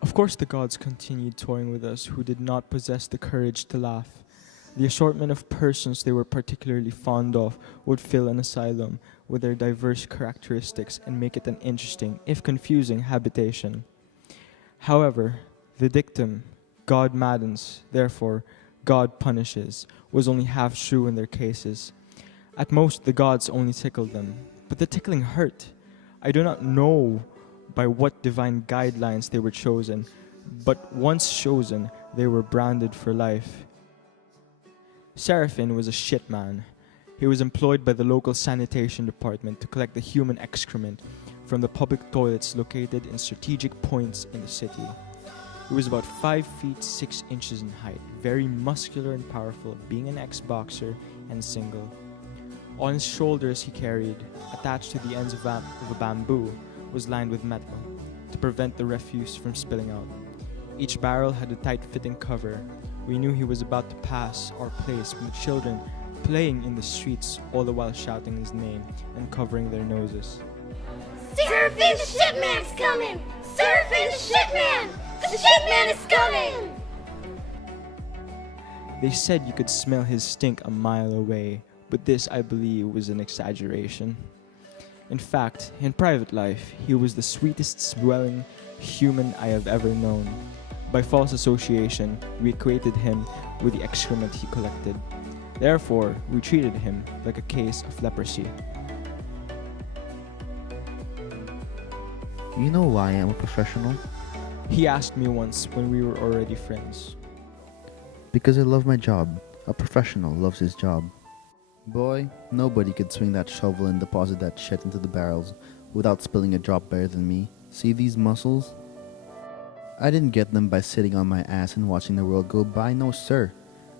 Of course, the gods continued toying with us who did not possess the courage to laugh. The assortment of persons they were particularly fond of would fill an asylum with their diverse characteristics and make it an interesting, if confusing, habitation. However, the dictum, God maddens, therefore God punishes, was only half true in their cases. At most, the gods only tickled them, but the tickling hurt. I do not know by what divine guidelines they were chosen, but once chosen, they were branded for life. Serafin was a shit man. He was employed by the local sanitation department to collect the human excrement from the public toilets located in strategic points in the city. He was about 5 feet 6 inches in height, very muscular and powerful, being an ex-boxer and single. On his shoulders he carried, attached to the ends of a bamboo, was lined with metal to prevent the refuse from spilling out. Each barrel had a tight-fitting cover. We knew he was about to pass our place with children playing in the streets, all the while shouting his name and covering their noses. Serafin the Shipman's coming! Serafin the Shipman! The Shipman is coming! They said you could smell his stink a mile away, but this, I believe, was an exaggeration. In fact, in private life, he was the sweetest smelling human I have ever known. By false association, we equated him with the excrement he collected. Therefore, we treated him like a case of leprosy. You know why I'm a professional? He asked me once when we were already friends. Because I love my job. A professional loves his job. Boy, nobody could swing that shovel and deposit that shit into the barrels without spilling a drop better than me. See these muscles? I didn't get them by sitting on my ass and watching the world go by, no sir.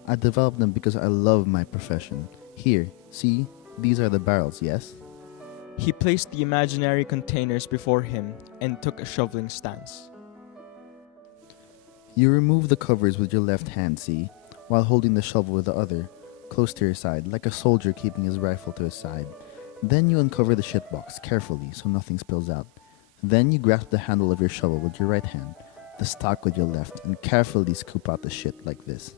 I developed them because I love my profession. Here, see, these are the barrels, yes? He placed the imaginary containers before him and took a shoveling stance. You remove the covers with your left hand, see, while holding the shovel with the other, close to your side, like a soldier keeping his rifle to his side. Then you uncover the shitbox carefully so nothing spills out. Then you grasp the handle of your shovel with your right hand, the stock with your left, and carefully scoop out the shit like this.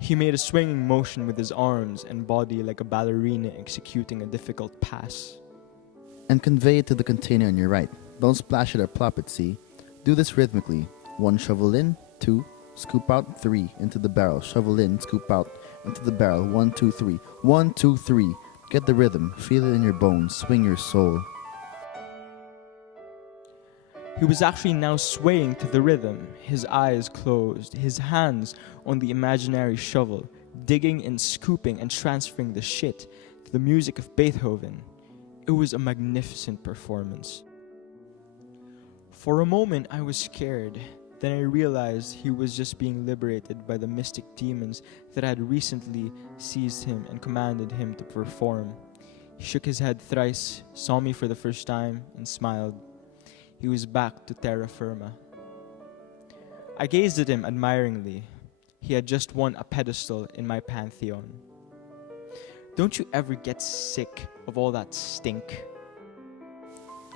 He made a swinging motion with his arms and body like a ballerina executing a difficult pass. And convey it to the container on your right. Don't splash it or plop it, see? Do this rhythmically. 1 shovel in, 2, scoop out, 3, into the barrel. Shovel in, scoop out, into the barrel. 1, 2, 3. 1, 2, 3. Get the rhythm. Feel it in your bones. Swing your soul. He was actually now swaying to the rhythm, his eyes closed, his hands on the imaginary shovel, digging and scooping and transferring the shit to the music of Beethoven. It was a magnificent performance. For a moment I was scared. Then I realized he was just being liberated by the mystic demons that had recently seized him and commanded him to perform. He shook his head thrice, saw me for the first time, and smiled. He was back to terra firma. I gazed at him admiringly. He had just won a pedestal in my pantheon. Don't you ever get sick of all that stink?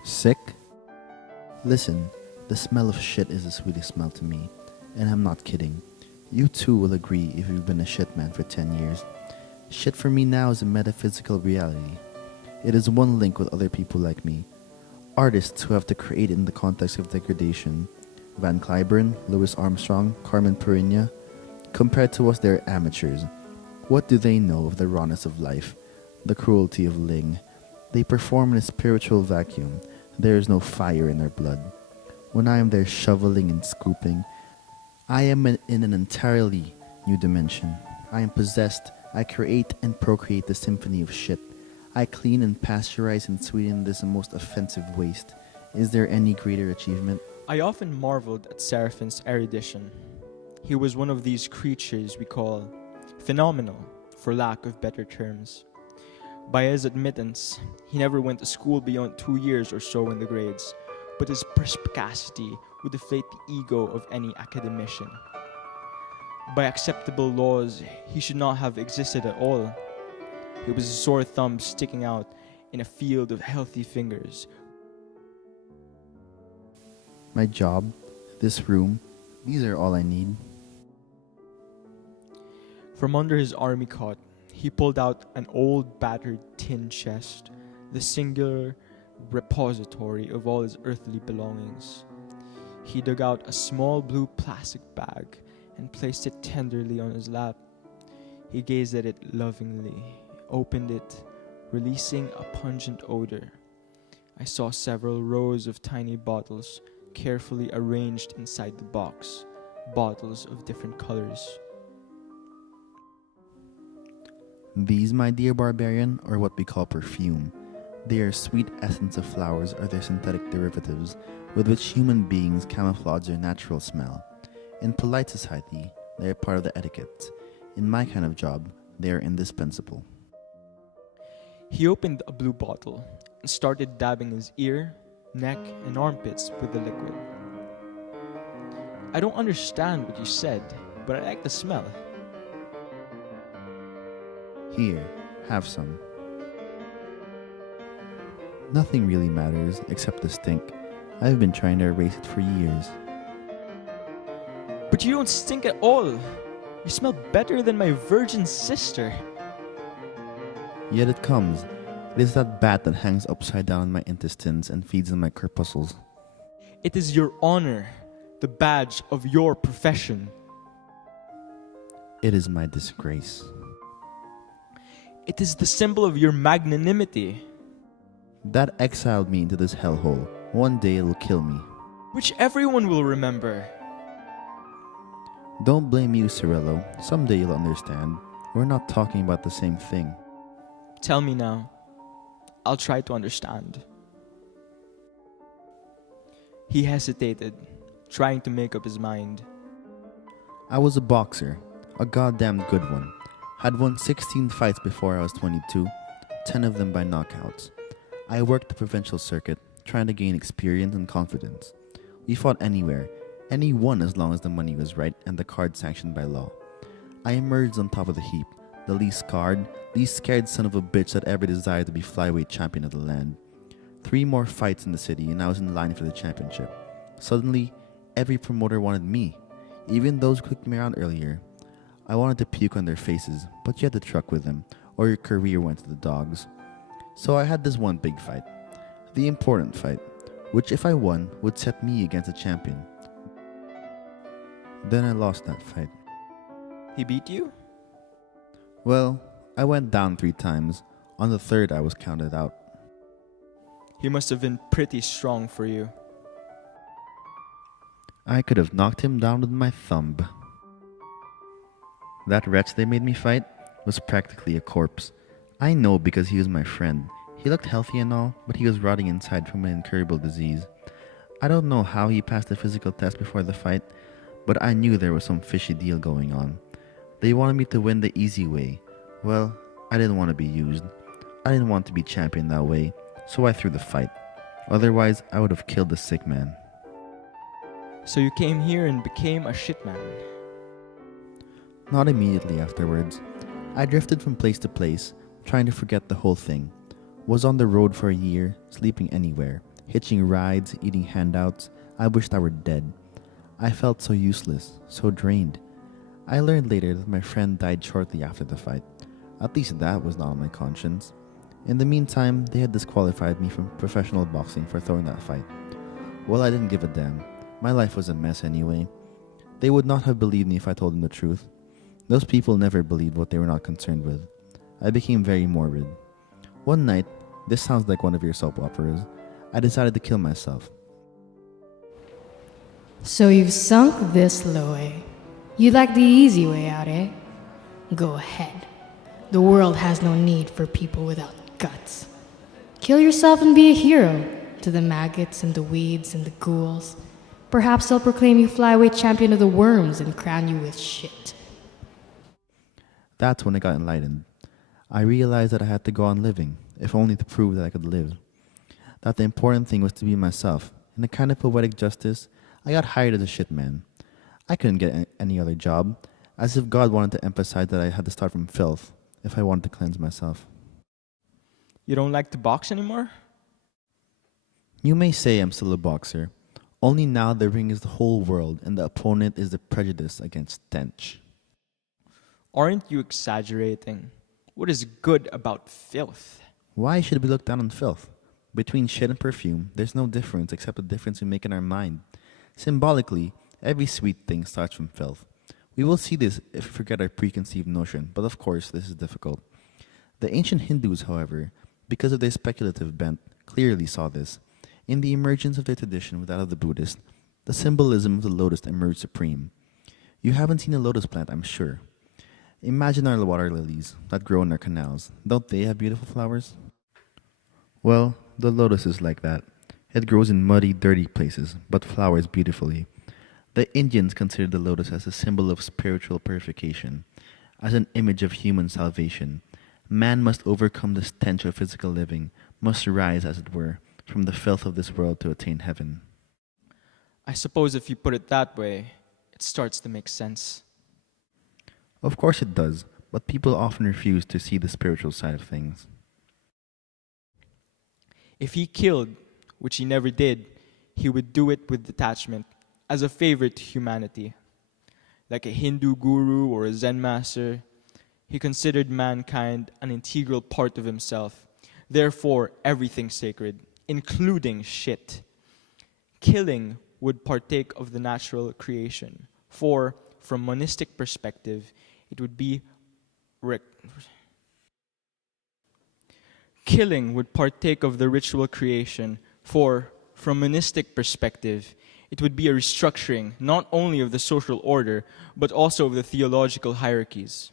Sick? Listen, the smell of shit is the sweetest smell to me, and I'm not kidding. You too will agree if you've been a shit man for 10 years. Shit for me now is a metaphysical reality. It is one link with other people like me. Artists who have to create in the context of degradation. Van Cliburn, Louis Armstrong, Carmen Pereira. Compared to us, they're amateurs. What do they know of the rawness of life, the cruelty of Ling? They perform in a spiritual vacuum. There is no fire in their blood. When I am there shoveling and scooping, I am in an entirely new dimension. I am possessed. I create and procreate the symphony of shit. I clean and pasteurize and sweeten this most offensive waste. Is there any greater achievement? I often marveled at Serafin's erudition. He was one of these creatures we call phenomenal, for lack of better terms. By his admittance, he never went to school beyond 2 years or so in the grades, but his perspicacity would deflate the ego of any academician. By acceptable laws, he should not have existed at all. He was a sore thumb sticking out in a field of healthy fingers. My job, this room, these are all I need. From under his army cot, he pulled out an old battered tin chest, the singular repository of all his earthly belongings. He dug out a small blue plastic bag and placed it tenderly on his lap. He gazed at it lovingly, opened it, releasing a pungent odor. I saw several rows of tiny bottles carefully arranged inside the box, bottles of different colors. These, my dear barbarian, are what we call perfume. They are sweet essence of flowers or their synthetic derivatives with which human beings camouflage their natural smell. In polite society, they are part of the etiquette. In my kind of job, they are indispensable. He opened a blue bottle and started dabbing his ear, neck, and armpits with the liquid. I don't understand what you said, but I like the smell. Here, have some. Nothing really matters except the stink. I've been trying to erase it for years. But you don't stink at all. You smell better than my virgin sister. Yet it comes. It is that bat that hangs upside down in my intestines and feeds on my corpuscles. It is your honor, the badge of your profession. It is my disgrace. It is the symbol of your magnanimity, That exiled me into this hellhole. One day it will kill me. which everyone will remember. Don't blame you, Cirillo. Someday you'll understand. We're not talking about the same thing. Tell me now. I'll try to understand. He hesitated, trying to make up his mind. I was a boxer, a goddamn good one. Had won 16 fights before I was 22, 10 of them by knockouts. I worked the provincial circuit, trying to gain experience and confidence. We fought anywhere, anyone as long as the money was right and the card sanctioned by law. I emerged on top of the heap, the least scarred, least scared son of a bitch that ever desired to be flyweight champion of the land. 3 more fights in the city and I was in line for the championship. Suddenly, every promoter wanted me, even those who clicked me around earlier. I wanted to puke on their faces, but you had to truck with them, or your career went to the dogs. So I had this one big fight, the important fight, which if I won would set me against a champion. Then I lost that fight. He beat you? Well, I went down 3 times. On the 3rd I was counted out. He must have been pretty strong for you. I could have knocked him down with my thumb. That wretch they made me fight was practically a corpse. I know because he was my friend. He looked healthy and all, but he was rotting inside from an incurable disease. I don't know how he passed the physical test before the fight, but I knew there was some fishy deal going on. They wanted me to win the easy way. Well, I didn't want to be used. I didn't want to be champion that way, so I threw the fight. Otherwise, I would have killed the sick man. So you came here and became a shitman. Not immediately afterwards. I drifted from place to place, trying to forget the whole thing. Was on the road for a year, sleeping anywhere, hitching rides, eating handouts. I wished I were dead. I felt so useless, so drained. I learned later that my friend died shortly after the fight. At least that was not on my conscience. In the meantime, they had disqualified me from professional boxing for throwing that fight. Well, I didn't give a damn. My life was a mess anyway. They would not have believed me if I told them the truth. Those people never believed what they were not concerned with. I became very morbid. One night, this sounds like one of your soap operas, I decided to kill myself. So you've sunk this low, eh? You like the easy way out, eh? Go ahead. The world has no need for people without guts. Kill yourself and be a hero to the maggots and the weeds and the ghouls. Perhaps they'll proclaim you flyweight champion of the worms and crown you with shit. That's when I got enlightened. I realized that I had to go on living, if only to prove that I could live. That the important thing was to be myself. In a kind of poetic justice, I got hired as a shit man. I couldn't get any other job, as if God wanted to emphasize that I had to start from filth if I wanted to cleanse myself. You don't like to box anymore? You may say I'm still a boxer, Only now the ring is the whole world, and the opponent is the prejudice against stench. Aren't you exaggerating? What is good about filth? Why should we look down on filth? Between shit and perfume, there's no difference except the difference we make in our mind. Symbolically, every sweet thing starts from filth. We will see this if we forget our preconceived notion, but of course this is difficult. The ancient Hindus, however, because of their speculative bent, clearly saw this. In the emergence of their tradition with that of the Buddhist, the symbolism of the lotus emerged supreme. You haven't seen a lotus plant, I'm sure. Imagine our water lilies that grow in our canals. Don't they have beautiful flowers? Well, the lotus is like that. It grows in muddy, dirty places, but flowers beautifully. The Indians consider the lotus as a symbol of spiritual purification, as an image of human salvation. Man must overcome the stench of physical living, must rise, as it were, from the filth of this world to attain heaven. I suppose if you put it that way, it starts to make sense. Of course it does, but people often refuse to see the spiritual side of things. If he killed, which he never did, he would do it with detachment, as a favor to humanity. Like a Hindu guru or a Zen master, he considered mankind an integral part of himself, therefore everything sacred, including shit. Killing would partake of the natural creation, for, from monistic perspective, it would be Killing would partake of the ritual creation, for, from monistic perspective, it would be a restructuring not only of the social order, but also of the theological hierarchies.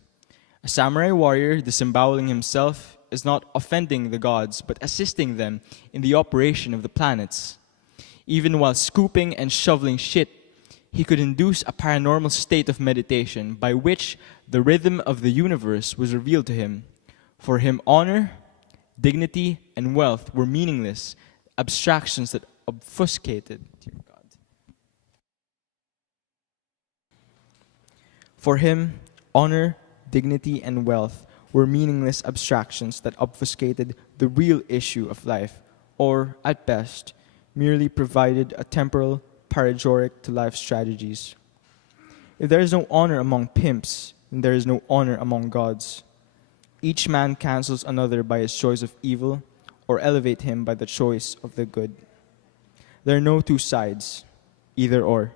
A samurai warrior disemboweling himself is not offending the gods, but assisting them in the operation of the planets. Even while scooping and shoveling shit, he could induce a paranormal state of meditation by which the rhythm of the universe was revealed to him. For him, honor, dignity, and wealth were meaningless abstractions that obfuscated. Dear God. For him, honor, dignity, and wealth were meaningless abstractions that obfuscated the real issue of life, or, at best, merely provided a temporal paregoric to life strategies. If there is no honor among pimps, then there is no honor among gods. Each man cancels another by his choice of evil, or elevate him by the choice of the good. There are no two sides, either or.